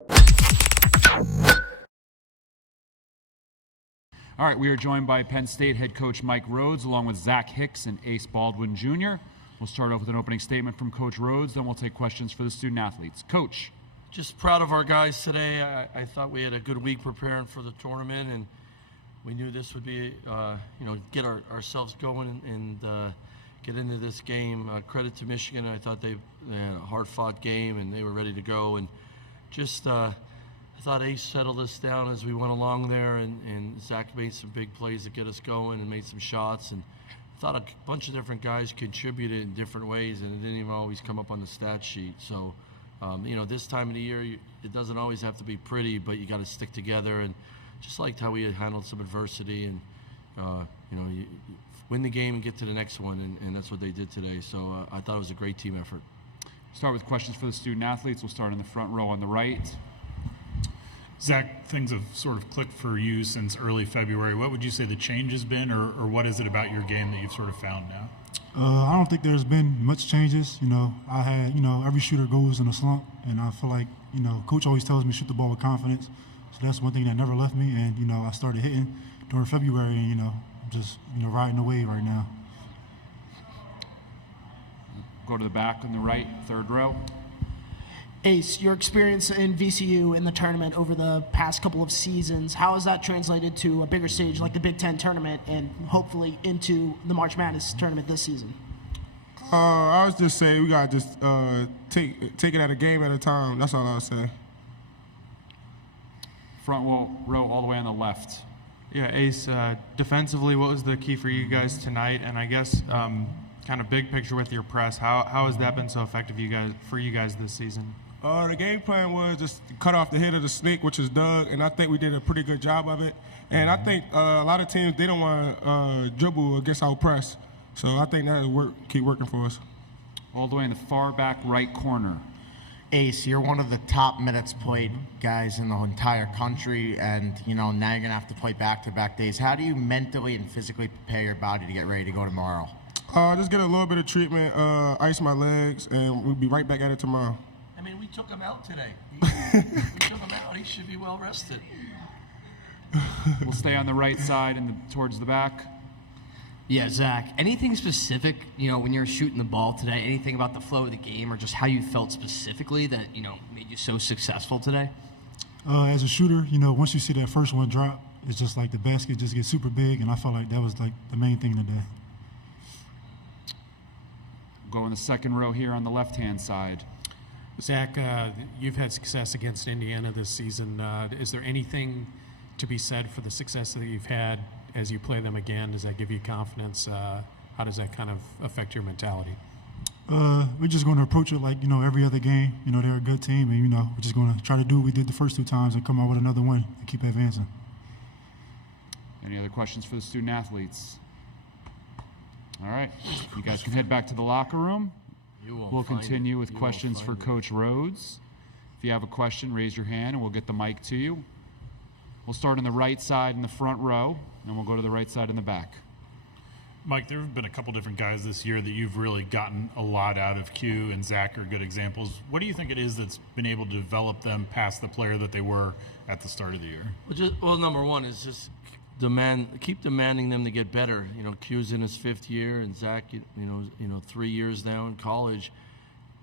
All right, we are joined by Penn State head coach Mike Rhoades, along with Zach Hicks and Ace Baldwin Jr. We'll start off with an opening statement from Coach Rhoades, then we'll take questions for the student athletes. Coach. Just proud of our guys today. I thought we had a good week preparing for the tournament, and we knew this would be, get ourselves going and get into this game. Credit to Michigan. I thought they had a hard-fought game, and they were ready to go. And just I thought Ace settled us down as we went along there, and Zach made some big plays to get us going and made some shots. And I thought a bunch of different guys contributed in different ways, and it didn't even always come up on the stat sheet. So, this time of the year, it doesn't always have to be pretty, but you got to stick together. And just liked how we had handled some adversity, and you win the game and get to the next one, and that's what they did today. So I thought it was a great team effort. Start with questions for the student athletes. We'll start in the front row on the right. Zach, things have sort of clicked for you since early February. What would you say the change has been, or what is it about your game that you've sort of found now? I don't think there's been much changes. I had, every shooter goes in a slump, and I feel like, Coach always tells me shoot the ball with confidence. So that's one thing that never left me, and, I started hitting during February, and, I'm just, riding the wave right now. Go to the back on the right, third row. Ace, your experience in VCU in the tournament over the past couple of seasons, how has that translated to a bigger stage like the Big Ten tournament and hopefully into the March Madness tournament this season? I was just saying we got to just take it at a game at a time. That's all I was saying. Front row all the way on the left. Yeah, Ace, defensively, what was the key for you guys tonight? And I guess kind of big picture with your press, how has that been so effective for you guys this season? The game plan was just cut off the head of the snake, which is Doug, and I think we did a pretty good job of it. And I think a lot of teams, they don't want to dribble against our press. So I think that'll keep working for us. All the way in the far back right corner. Ace, you're one of the top minutes played guys in the entire country, and now you're gonna have to play back-to-back days. How do you mentally and physically prepare your body to get ready to go tomorrow? Just get a little bit of treatment, ice my legs, and we'll be right back at it tomorrow. I mean, we took him out today. We took him out. He should be well rested. We'll stay on the right side and towards the back. Yeah, Zach, anything specific, when you're shooting the ball today, anything about the flow of the game or just how you felt specifically that, made you so successful today? As a shooter, once you see that first one drop, it's just like the basket just gets super big, and I felt like that was like the main thing today. Go in the second row here on the left-hand side. Zach, you've had success against Indiana this season. Is there anything to be said for the success that you've had as you play them again? Does that give you confidence? How does that kind of affect your mentality? We're just going to approach it like, every other game. They're a good team, and, we're just going to try to do what we did the first two times and come out with another win and keep advancing. Any other questions for the student athletes? All right, you guys can head back to the locker room. We'll continue with questions for Coach Rhoades. If you have a question, raise your hand and we'll get the mic to you. We'll start on the right side in the front row, and we'll go to the right side in the back. Mike, there have been a couple different guys this year that you've really gotten a lot out of. Q and Zach are good examples. What do you think it is that's been able to develop them past the player that they were at the start of the year? Well, number one is just keep demanding them to get better. Q's in his fifth year, and Zach, 3 years now in college,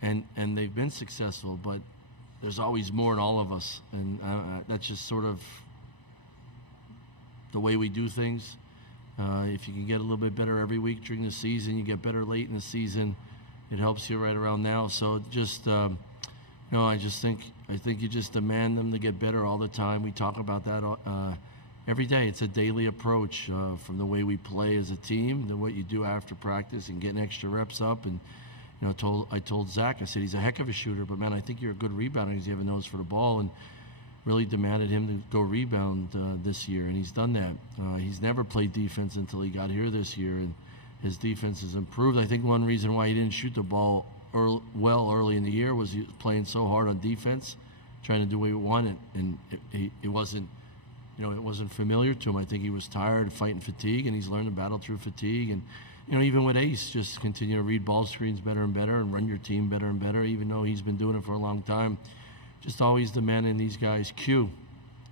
and they've been successful. But there's always more in all of us, and that's just sort of the way we do things. If you can get a little bit better every week during the season, you get better late in the season. It helps you right around now. So just, I think you just demand them to get better all the time. We talk about that every day. It's a daily approach from the way we play as a team to what you do after practice and getting extra reps up. And I told Zach, I said, he's a heck of a shooter, but man, I think you're a good rebounder because you have a nose for the ball. And really demanded him to go rebound this year, and he's done that. He's never played defense until he got here this year, and his defense has improved. I think one reason why he didn't shoot the ball early in the year was he was playing so hard on defense, trying to do what he wanted, and it wasn't, it wasn't familiar to him. I think he was tired of fighting fatigue, and he's learned to battle through fatigue. And even with Ace, just continue to read ball screens better and better and run your team better and better, even though he's been doing it for a long time. just always demanding these guys, Q,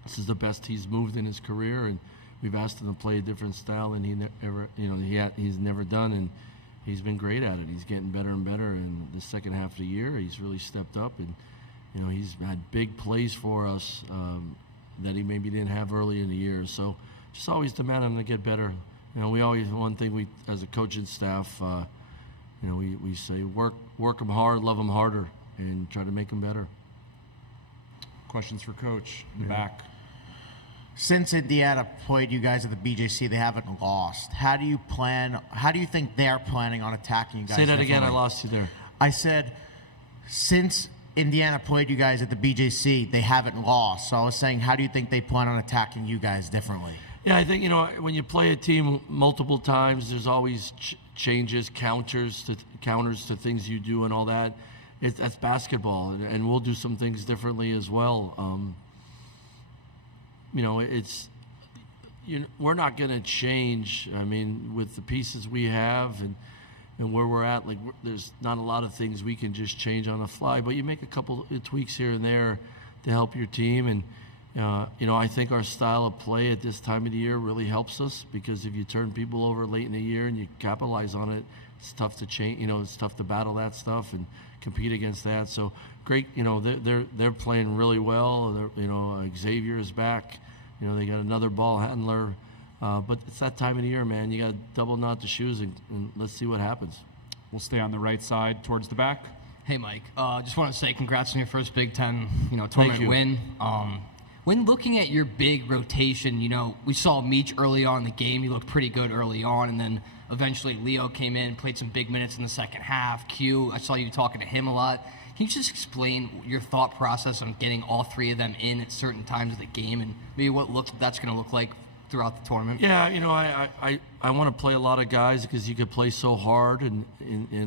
this is the best he's moved in his career, and we've asked him to play a different style than he's never done, and he's been great at it. He's getting better and better. In the second half of the year, he's really stepped up, and he's had big plays for us that he maybe didn't have early in the year. So just always demand him to get better. We always, one thing we as a coaching staff, we say work them hard, love them harder, and try to make them better. Questions for Coach in the back. Since Indiana played you guys at the BJC, they haven't lost. How do you think they're planning on attacking you guys? Say that again, I differently? lost you there. I said, since Indiana played you guys at the BJC, they haven't lost. So I was saying, how do you think they plan on attacking you guys differently? Yeah, I think, when you play a team multiple times, there's always changes, counters to things you do and all that. That's basketball, and we'll do some things differently as well. We're not going to change. I mean, with the pieces we have and where we're at, there's not a lot of things we can just change on the fly, but you make a couple of tweaks here and there to help your team. And, I think our style of play at this time of the year really helps us, because if you turn people over late in the year and you capitalize on it, it's tough to change. It's tough to battle that stuff and compete against that. So great. They're playing really well. Xavier is back. They got another ball handler. But it's that time of the year, man. You got to double knot the shoes and let's see what happens. We'll stay on the right side towards the back. Hey, Mike. Just want to say congrats on your first Big Ten, tournament win. When looking at your big rotation, we saw Meach early on in the game. He looked pretty good early on, and then eventually Leo came in, played some big minutes in the second half. Q, I saw you talking to him a lot. Can you just explain your thought process on getting all three of them in at certain times of the game, and maybe what that's going to look like throughout the tournament? Yeah, I want to play a lot of guys because you could play so hard, and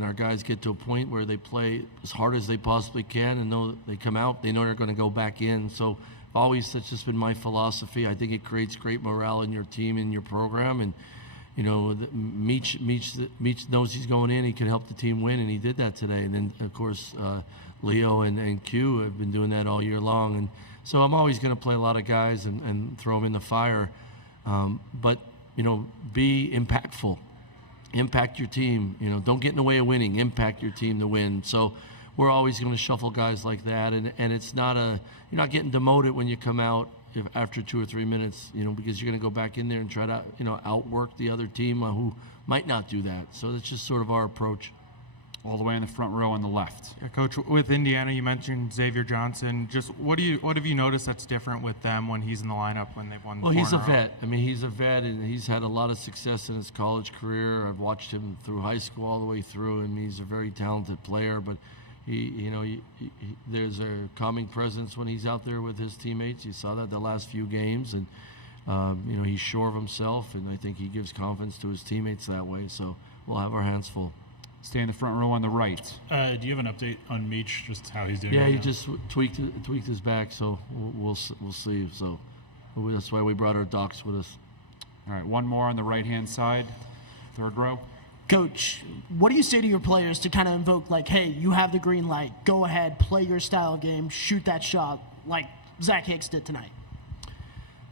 our guys get to a point where they play as hard as they possibly can and know they come out, they know they're going to go back in. So always that's just been my philosophy. I think it creates great morale in your team and your program, and Meach knows he's going in. He can help the team win, and he did that today. And then, of course, Leo and Q have been doing that all year long. And so I'm always going to play a lot of guys and throw them in the fire. But, be impactful. Impact your team. Don't get in the way of winning. Impact your team to win. So we're always going to shuffle guys like that. And it's not you're not getting demoted when you come out after 2 or 3 minutes, because you're going to go back in there and try to, outwork the other team who might not do that. So that's just sort of our approach. All the way in the front row on the left. Yeah, Coach, with Indiana, you mentioned Xavier Johnson. Just what have you noticed that's different with them when he's in the lineup when they've won? Well, he's a vet. I mean, he's a vet, and he's had a lot of success in his college career. I've watched him through high school all the way through, and he's a very talented player. But there's a calming presence when he's out there with his teammates. You saw that the last few games, and he's sure of himself, and I think he gives confidence to his teammates that way. So we'll have our hands full. Stay in the front row on the right. Do you have an update on Meach, just how he's doing? Yeah, right he now? just tweaked his back, so we'll see. So that's why we brought our docs with us. All right, one more on the right-hand side, third row. Coach, what do you say to your players to kind of invoke, hey, you have the green light, go ahead, play your style game, shoot that shot like Zach Hicks did tonight?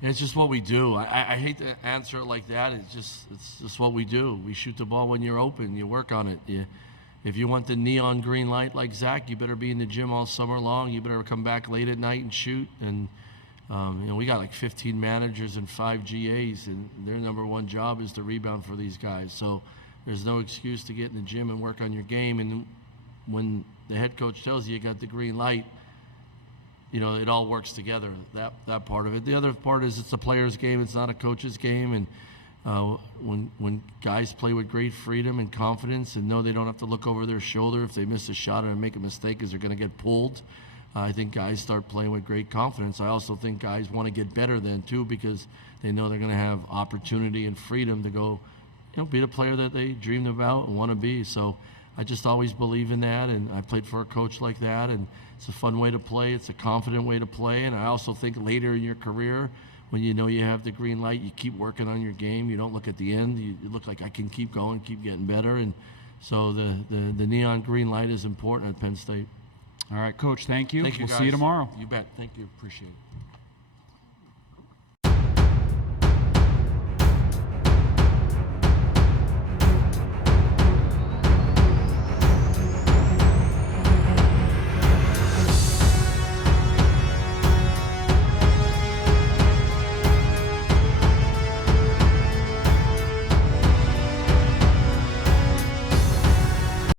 It's just what we do. I hate to answer it like that. It's just what we do. We shoot the ball when you're open. You work on it. If you want the neon green light like Zach, you better be in the gym all summer long. You better come back late at night and shoot. And we got 15 managers and 5 GAs, and their number one job is to rebound for these guys. So there's no excuse to get in the gym and work on your game. And when the head coach tells you got the green light, it all works together, that part of it. The other part is it's a player's game. It's not a coach's game. And when guys play with great freedom and confidence and know they don't have to look over their shoulder if they miss a shot or make a mistake because they're going to get pulled, I think guys start playing with great confidence. I also think guys want to get better then, too, because they know they're going to have opportunity and freedom to go, be the player that they dreamed about and want to be. So I just always believe in that, and I played for a coach like that, and it's a fun way to play. It's a confident way to play, and I also think later in your career, when you know you have the green light, you keep working on your game. You don't look at the end. You look like I can keep going, keep getting better, and so the neon green light is important at Penn State. All right, Coach, thank you. Thank you, We'll guys. see you tomorrow. You bet. Thank you. Appreciate it.